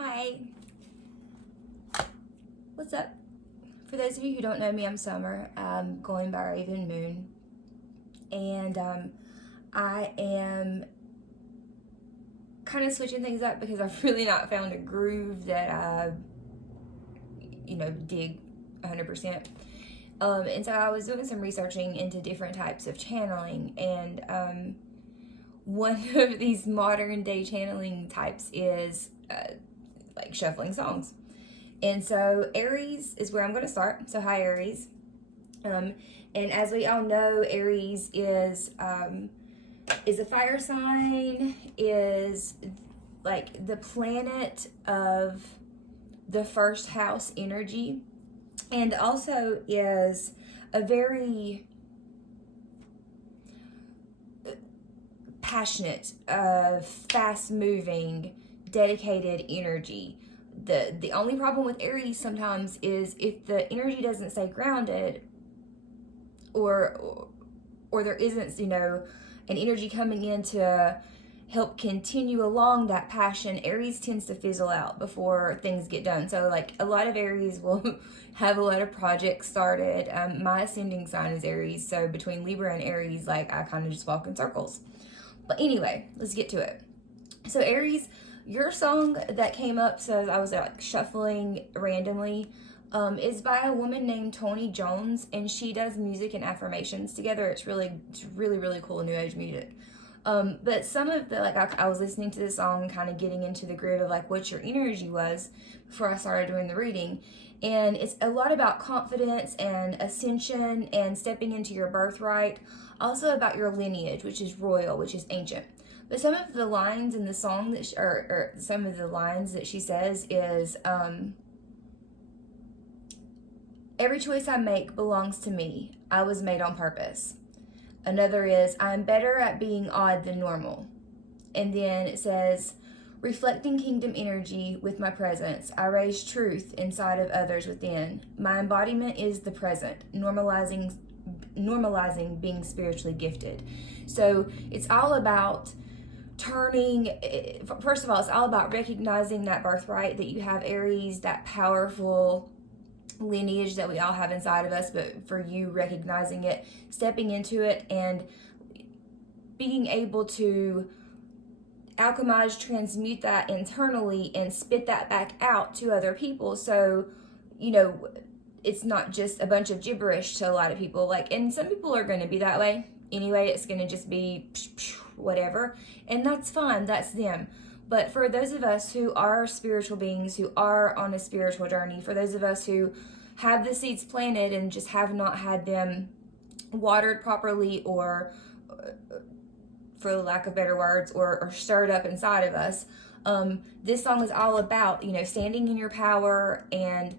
Hi. What's up? For those of you who don't know me, I'm Summer. I'm going by Raven Moon. And I am kind of switching things up because I've really not found a groove that I, dig 100%. And so I was doing some researching into different types of channeling, and one of these modern day channeling types is like shuffling songs. And so Aries is where I'm going to start. So hi, Aries. And as we all know, Aries is a fire sign, is like the planet of the first house energy, and also is a very passionate, fast-moving, dedicated energy. The only problem with Aries sometimes is if the energy doesn't stay grounded, or there isn't, an energy coming in to help continue along that passion, Aries tends to fizzle out before things get done. So like a lot of Aries will have a lot of projects started. My ascending sign is Aries, so between Libra and Aries, like I kind of just walk in circles. But anyway, let's get to it. So Aries, your song that came up says, I was like shuffling randomly, is by a woman named Tony Jones, and she does music and affirmations together. It's really, really cool new age music. But some of the, like, I was listening to the song, kind of getting into the groove of like what your energy was before I started doing the reading. And it's a lot about confidence and ascension and stepping into your birthright. Also about your lineage, which is royal, which is ancient. But some of the lines in the song that or some of the lines that she says is, every choice I make belongs to me. I was made on purpose. Another is, I'm better at being odd than normal. And then it says, reflecting kingdom energy with my presence, I raise truth inside of others within. My embodiment is the present, normalizing being spiritually gifted. So it's all about turning, first of all, it's all about recognizing that birthright that you have, Aries, that powerful lineage that we all have inside of us, but for you, recognizing it, stepping into it, and being able to alchemize, transmute that internally and spit that back out to other people. So, it's not just a bunch of gibberish to a lot of people. Like, and some people are going to be that way anyway. It's going to just be whatever, and that's fine. That's them. But for those of us who are spiritual beings, who are on a spiritual journey, for those of us who have the seeds planted and just have not had them watered properly, or for the lack of better words, or stirred up inside of us, this song is all about, standing in your power and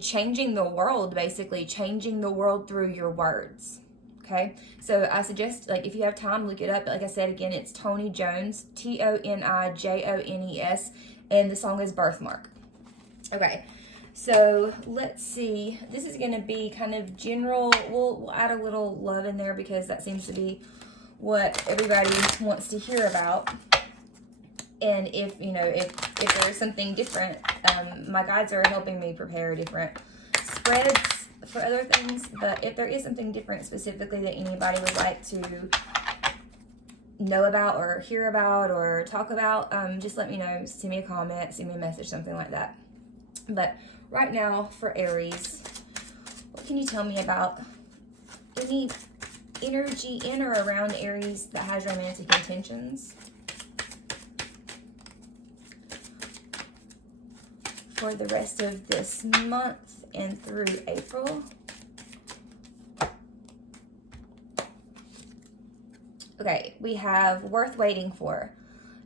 changing the world, basically changing the world through your words. Okay, so I suggest, like, if you have time, look it up. Like I said, again, it's Tony Jones, Tonijones, and the song is Birthmark. Okay, so let's see. This is going to be kind of general. We'll add a little love in there because that seems to be what everybody wants to hear about. And if there's something different, my guides are helping me prepare different spreads for other things, but if there is something different specifically that anybody would like to know about or hear about or talk about, just let me know. Send me a comment, send me a message, something like that. But right now for Aries, what can you tell me about any energy in or around Aries that has romantic intentions for the rest of this month and through April? Okay, we have worth waiting for.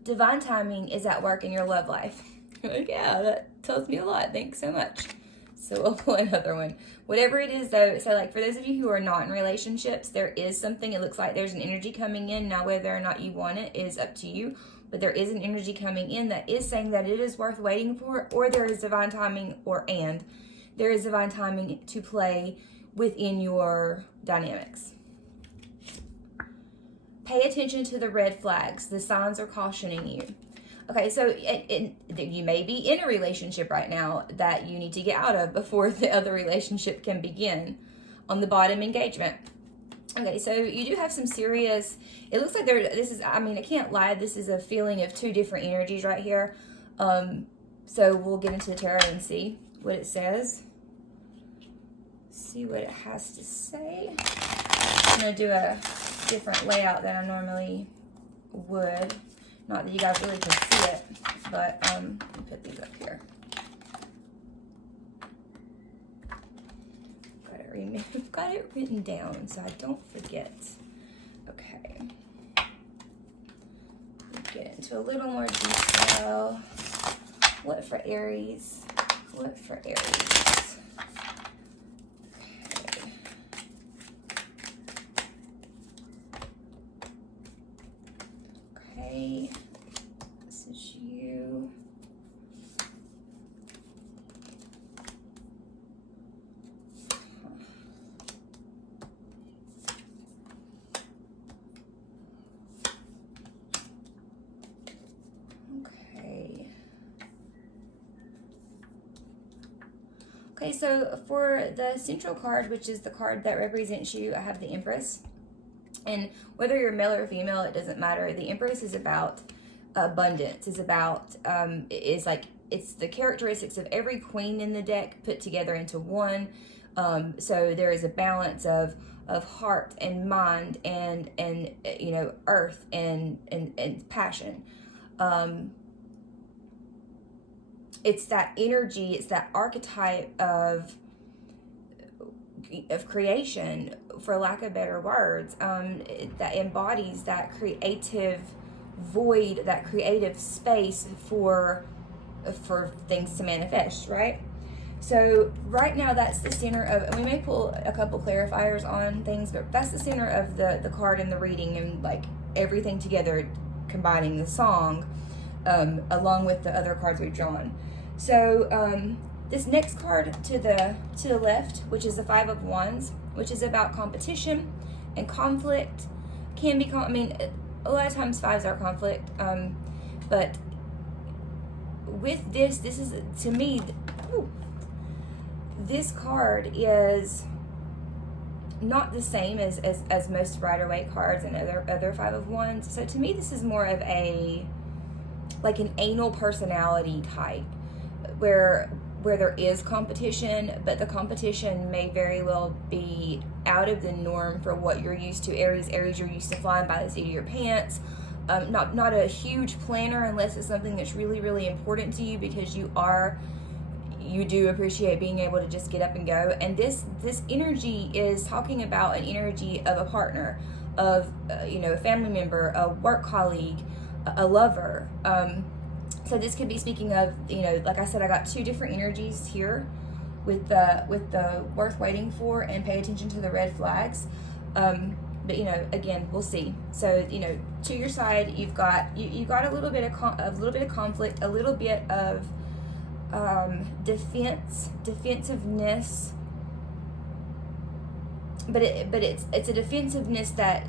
Divine timing is at work in your love life. Like, yeah, that tells me a lot. Thanks so much. So we'll pull another one. Whatever it is, though, so like for those of you who are not in relationships, there is something, it looks like there's an energy coming in. Now, whether or not you want it is up to you. But there is an energy coming in that is saying that it is worth waiting for, or there is divine timing, and there is divine timing to play within your dynamics. Pay attention to the red flags. The signs are cautioning you. Okay, so you may be in a relationship right now that you need to get out of before the other relationship can begin. On the bottom, engagement. Okay, so you do have some serious, it looks like I can't lie, this is a feeling of two different energies right here. So we'll get into the tarot and see what it says. See what it has to say. I'm going to do a different layout than I normally would. Not that you guys really can see it, but let me put these up here. Got it written down so I don't forget. Okay. Get into a little more detail. What for Aries? What for Aries? Okay. This is you. Okay, so for the central card, which is the card that represents you, I have the Empress. And whether you're male or female, it doesn't matter. The Empress is about abundance. It's about, it's the characteristics of every queen in the deck put together into one. So there is a balance of heart and mind and earth and passion. It's that energy, it's that archetype of creation, for lack of better words, that embodies that creative void, that creative space for things to manifest, right? So right now that's the center of, and we may pull a couple clarifiers on things, but that's the center of the card and the reading, and like everything together, combining the song along with the other cards we've drawn. So this next card to the left, which is the Five of Wands, which is about competition and conflict, can be, a lot of times fives are conflict, but with this is, to me, this card is not the same as most Rider-Waite cards and other Five of Wands. So to me, this is more of an anal personality type, where there is competition, but the competition may very well be out of the norm for what you're used to. Aries, you're used to flying by the seat of your pants. Not a huge planner unless it's something that's really, really important to you, because you do appreciate being able to just get up and go. And this energy is talking about an energy of a partner, of a family member, a work colleague, a lover. So this could be speaking of, like I said, I got two different energies here with the worth waiting for, and pay attention to the red flags. But again, we'll see. So to your side, you've got a little bit of conflict, a little bit of defensiveness, but it's a defensiveness that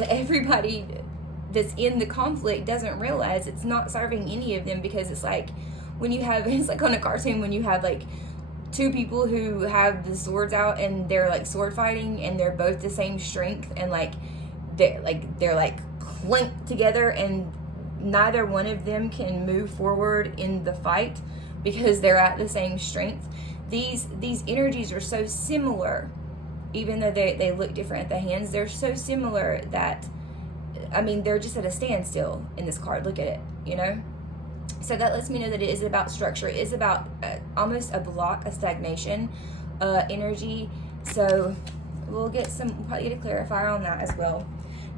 everybody that's in the conflict doesn't realize it's not serving any of them, because it's like it's like on a cartoon when you have like two people who have the swords out and they're like sword fighting, and they're both the same strength, and they're clanked together, and neither one of them can move forward in the fight because they're at the same strength. These energies are so similar, even though they look different at the hands. They're so similar that, they're just at a standstill in this card. Look at it, So that lets me know that it is about structure. It is about almost a block, a stagnation energy. So we'll probably get a clarifier on that as well.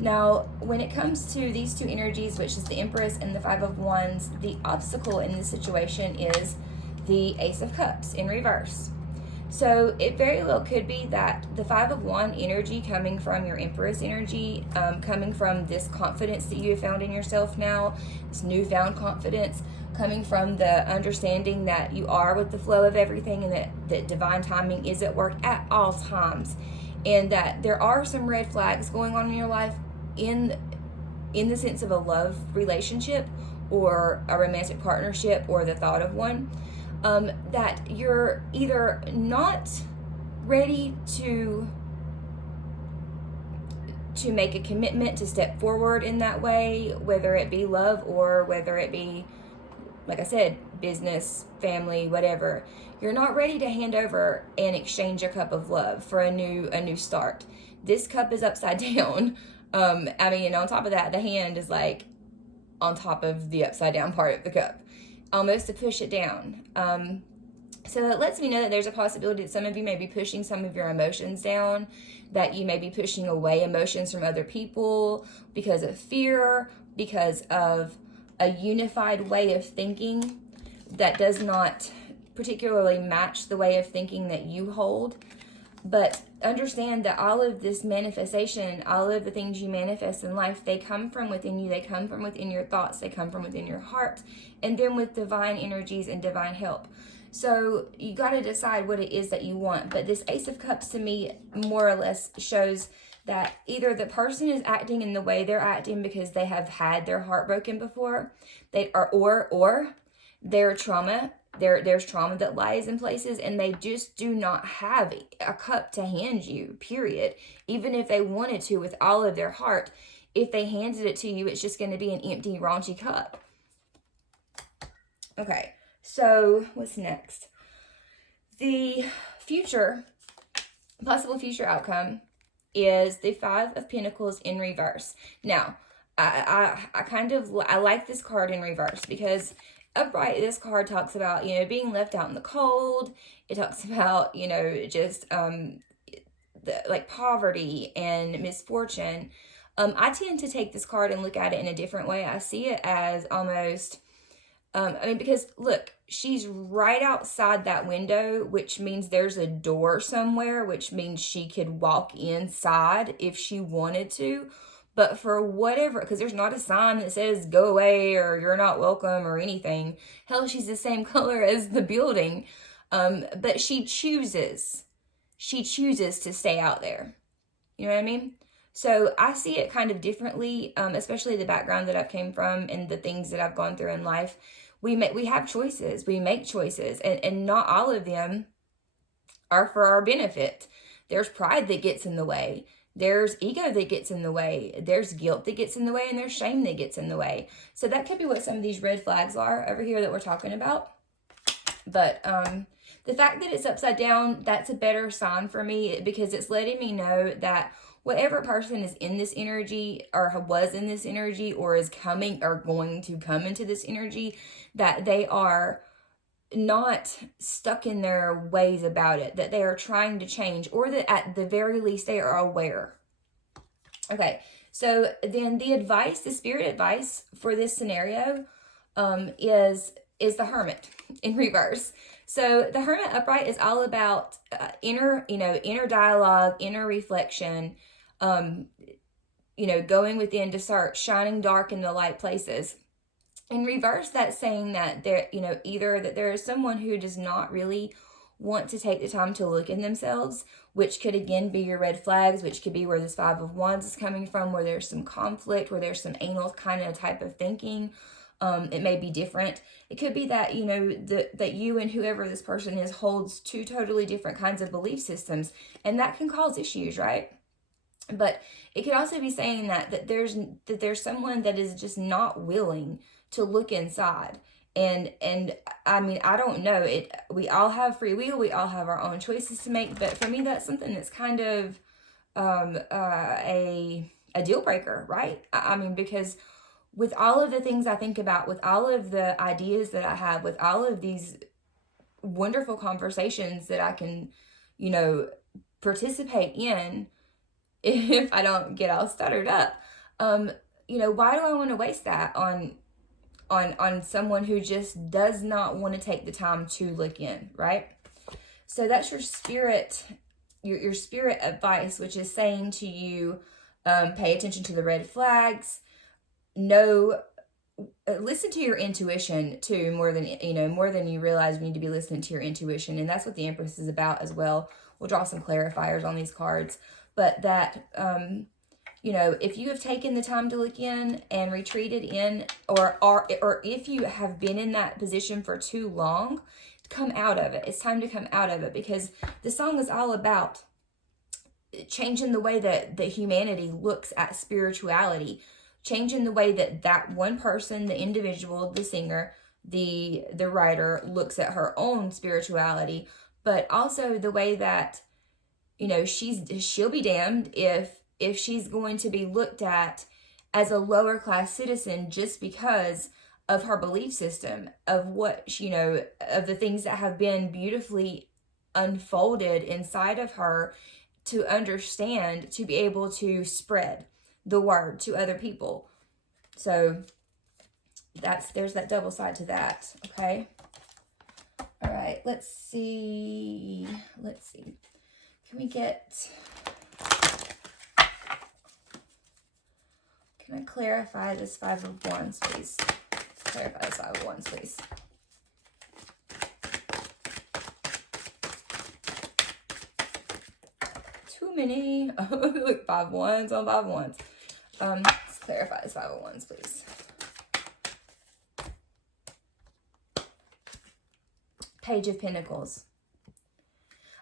Now, when it comes to these two energies, which is the Empress and the Five of Wands, the obstacle in this situation is the Ace of Cups in reverse. So it very well could be that the Five of Wands energy coming from your Empress energy, coming from this confidence that you have found in yourself now, this newfound confidence, coming from the understanding that you are with the flow of everything, and that divine timing is at work at all times, and that there are some red flags going on in your life in the sense of a love relationship, or a romantic partnership or the thought of one, that you're either not ready to make a commitment to step forward in that way, whether it be love or whether it be, like I said, business, family, whatever. You're not ready to hand over and exchange a cup of love for a new start. This cup is upside down. I mean, on top of that, the hand is like on top of the upside down part of the cup, almost to push it down. So it lets me know that there's a possibility that some of you may be pushing some of your emotions down, that you may be pushing away emotions from other people because of fear, because of a unified way of thinking that does not particularly match the way of thinking that you hold. But understand that all of this manifestation, all of the things you manifest in life, they come from within you. They come from within your thoughts. They come from within your heart. And then with divine energies and divine help. So you got to decide what it is that you want. But this Ace of Cups to me more or less shows that either the person is acting in the way they're acting because they have had their heart broken before, or their trauma, there's trauma that lies in places, and they just do not have a cup to hand you, period. Even if they wanted to with all of their heart, if they handed it to you, it's just going to be an empty, raunchy cup. Okay, so what's next? The possible future outcome is the Five of Pentacles in reverse. Now, I like this card in reverse because upright, this card talks about, being left out in the cold. It talks about, just like poverty and misfortune. I tend to take this card and look at it in a different way. I see it as almost, because look, she's right outside that window, which means there's a door somewhere, which means she could walk inside if she wanted to. But for whatever, because there's not a sign that says go away or you're not welcome or anything. Hell, she's the same color as the building. But she chooses to stay out there. You know what I mean? So I see it kind of differently, especially the background that I've came from and the things that I've gone through in life. We have choices. We make choices, and not all of them are for our benefit. There's pride that gets in the way. There's ego that gets in the way. There's guilt that gets in the way, and there's shame that gets in the way. So that could be what some of these red flags are over here that we're talking about. But the fact that it's upside down, that's a better sign for me, because it's letting me know that whatever person is in this energy or was in this energy or is coming or going to come into this energy, that they are not stuck in their ways about it, that they are trying to change, or that at the very least they are aware. Okay, so then the spirit advice for this scenario is the Hermit in reverse. So the Hermit upright is all about inner dialogue, inner reflection, going within to start shining dark in the light places. In reverse, that's saying that there, either that there is someone who does not really want to take the time to look in themselves, which could again be your red flags, which could be where this Five of Wands is coming from, where there's some conflict, where there's some anal kind of type of thinking. It may be different. It could be that, that you and whoever this person is holds two totally different kinds of belief systems, and that can cause issues, right? But it could also be saying that there's someone that is just not willing to look inside. And I mean, I don't know. We all have free will. We all have our own choices to make. But for me, that's something that's kind of a deal breaker, right? I mean, because with all of the things I think about, with all of the ideas that I have, with all of these wonderful conversations that I can, participate in, if I don't get all stuttered up, why do I want to waste that on someone who just does not want to take the time to look in, right? So that's your spirit, your spirit advice, which is saying to you, pay attention to the red flags. Listen to your intuition too, more than you realize. You need to be listening to your intuition, and that's what the Empress is about as well. We'll draw some clarifiers on these cards, but that you know, if you have taken the time to look in and retreated in, or if you have been in that position for too long, come out of it. It's time to come out of it, because the song is all about changing the way that humanity looks at spirituality, changing the way that one person, the individual, the singer, the writer looks at her own spirituality, but also the way that, you know, she'll be damned if she's going to be looked at as a lower class citizen just because of her belief system, of what, you know, of the things that have been beautifully unfolded inside of her to understand, to be able to spread the word to other people. So there's that double side to that. Okay. All right. Let's see. Can I clarify this Five of Wands, please? Clarify this Five of Wands, please. Too many. Look, 5 wands on 5 wands. Let's clarify this 5 of Wands, please. Page of Pentacles.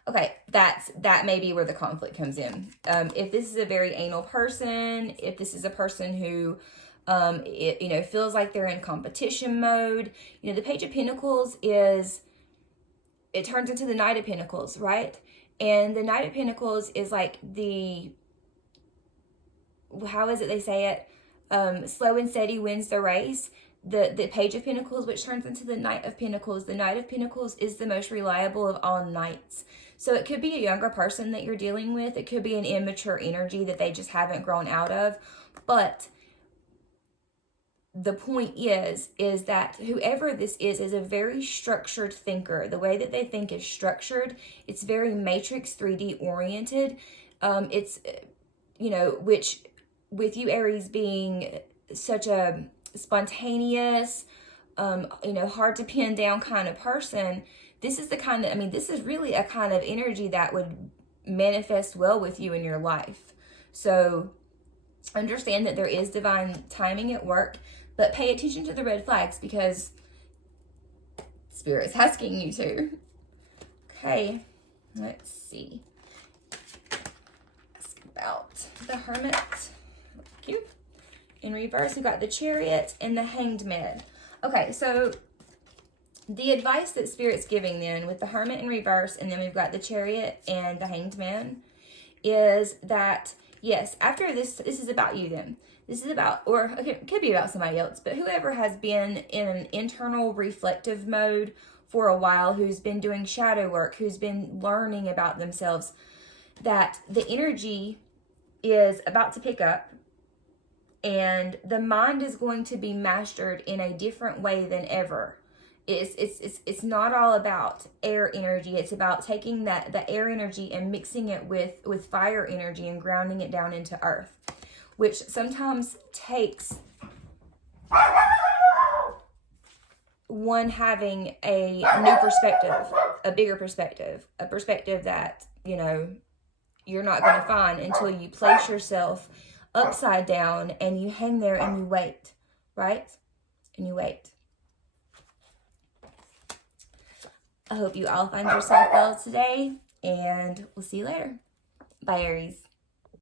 Okay, that may be where the conflict comes in. If this is a very anal person, if this is a person who, you know, feels like they're in competition mode, you know, the Page of Pentacles it turns into the Knight of Pentacles, right? And the Knight of Pentacles is like how is it they say it? Slow and steady wins the race. The Page of Pentacles, which turns into the Knight of Pentacles. The Knight of Pentacles is the most reliable of all knights. So it could be a younger person that you're dealing with. It could be an immature energy that they just haven't grown out of. But the point is that whoever this is a very structured thinker. The way that they think is structured. It's very Matrix 3D oriented. It's, you know, which with you, Aries, being such a spontaneous, you know, hard to pin down kind of person, this is the kind of, I mean, this is really a kind of energy that would manifest well with you in your life. So understand that there is divine timing at work, but pay attention to the red flags because Spirit's asking you to. Okay, let's see. Ask about the Hermit. Thank you. In reverse, we got the Chariot and the Hanged Man. Okay, so the advice that Spirit's giving then with the Hermit in reverse, and then we've got the Chariot and the Hanged Man, is that, yes, after this is about you then. This is about, or it could be about somebody else, but whoever has been in an internal reflective mode for a while, who's been doing shadow work, who's been learning about themselves, that the energy is about to pick up. And the mind is going to be mastered in a different way than ever. It's not all about air energy. It's about taking the air energy and mixing it with fire energy and grounding it down into earth, which sometimes takes one having a new perspective, a bigger perspective, a perspective that, you know, you're not going to find until you place yourself upside down and you hang there and you wait, right? And you wait. I hope you all find yourself well today, and we'll see you later. Bye, Aries.